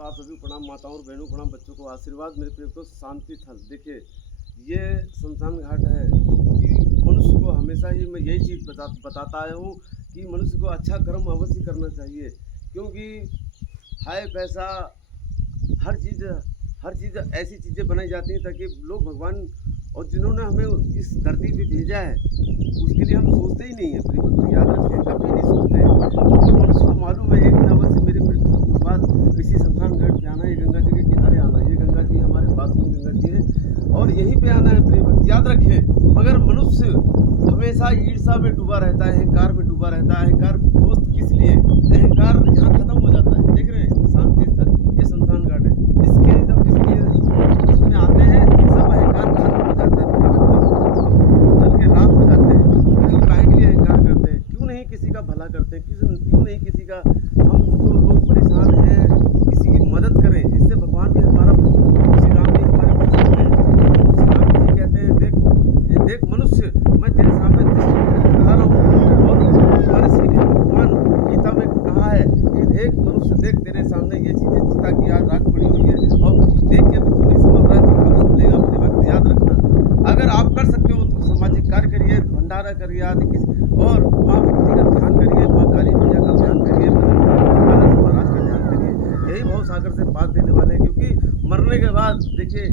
तो आप सभी को प्रणाम, माताओं और बहनों को प्रणाम, बच्चों को आशीर्वाद। मेरे प्रिय तो शांति स्थल देखिए, ये शमशान घाट है, क्योंकि मनुष्य को हमेशा ही मैं यही चीज़ बताता आया हूँ कि मनुष्य को अच्छा कर्म अवश्य करना चाहिए। क्योंकि हाय पैसा हर चीज़ ऐसी चीज़ें बनाई जाती हैं ताकि लोग भगवान और जिन्होंने हमें इस धरती पे भेजा है उसके लिए हम सोचते ही नहीं है। प्रिय भक्त याद रखें, कभी नहीं सोचते। तो मनुष्य को मालूम है एक दिन अवश्य मेरी मृत्यु के बाद इसी शमशान घाट पे आना है, गंगा जी के किनारे आना है। ये गंगा जी हमारे पास में गंगा जी है और यहीं पे आना है। प्रिय भक्त याद रखें, मगर मनुष्य हमेशा ईर्षा में डूबा रहता है, अहंकार में डूबा रहता है। अहंकार दोस्त किस लिए? अहंकार यहाँ खत्म हो जाता है। देख रहे हैं शांति स्थल, ये शमशान घाट है। इसके जब इसके उसमें आते हैं सब अहंकार खत्म हो जाता है। हम जल के राख हो जाते हैं। क्यों काहे के लिए अहंकार करते हैं? क्यों नहीं किसी का भला करते हैं? क्यों नहीं किसी का, हम जो लोग परेशान हैं किसी की मदद करें। इससे भगवान भी हमारा, श्री राम जी हमारे प्रसन्न हैं। श्री राम जी कहते हैं देख मनुष्य, मैं तेरे सामने दृष्टि दिखा रहा हूँ। और हमारे श्री भगवान गीता में कहा है कि देख मनुष्य, देख तेरे सामने ये चीज़ें चिता की आज राख पड़ी हुई है और देख के भी तू नहीं समझ रहा है तो कब समझ लेगा? अपने वक्त याद रखना, अगर आप कर सकते हो तो सामाजिक कार्य करिए, भंडारा करिए आदि और माँ भक्ति का ध्यान करिए, माँ काली मैया का ध्यान करिए, महाराज का ध्यान करिए। यही भाव सागर से बात देने वाले हैं। क्योंकि मरने के बाद देखिए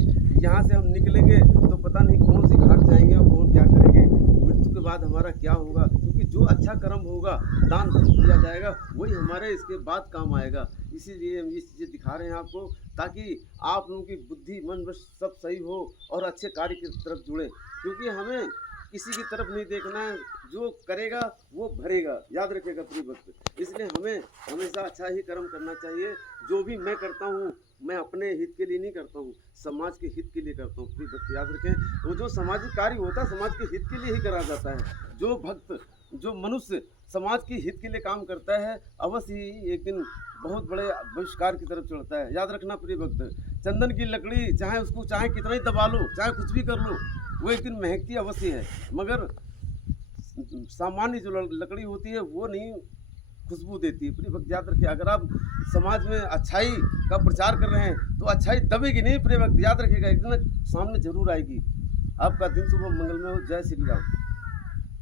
यहाँ से हम निकलेंगे तो पता नहीं कौन सी घाट जाएंगे और कौन क्या करेंगे। मृत्यु के बाद हमारा क्या होगा? क्योंकि जो अच्छा कर्म होगा, दान दिया जाएगा, वही हमारे इसके बाद काम आएगा। इसीलिए हम ये चीज़ें दिखा रहे हैं आपको, ताकि आप लोगों की बुद्धि मन बस सब सही हो और अच्छे कार्य की तरफ जुड़े। क्योंकि हमें किसी की तरफ नहीं देखना है, जो करेगा वो भरेगा। याद रखिएगा प्रिय भक्त, इसलिए हमें हमेशा अच्छा ही कर्म करना चाहिए। जो भी मैं करता हूँ मैं अपने हित के लिए नहीं करता हूँ, समाज के हित के लिए करता हूँ। प्रिय भक्त याद रखें, वो जो सामाजिक कार्य होता है समाज के हित के लिए ही करा जाता है। जो भक्त, जो मनुष्य समाज के हित के लिए काम करता है अवश्य ही एक दिन बहुत बड़े बहिष्कार की तरफ चढ़ता है। याद रखना प्रिय भक्त, चंदन की लकड़ी चाहे उसको चाहे कितना ही दबा लो, चाहे कुछ भी कर लो, वो एक दिन महकती अवश्य है। मगर सामान्य जो लकड़ी होती है वो नहीं खुशबू देती है। प्रिय भक्त याद रखिए, अगर आप समाज में अच्छाई का प्रचार कर रहे हैं तो अच्छाई दबेगी नहीं। प्रिय भक्त याद रखिएगा, एक दिन सामने जरूर आएगी। आपका दिन शुभ मंगलमय हो। जय श्री राम।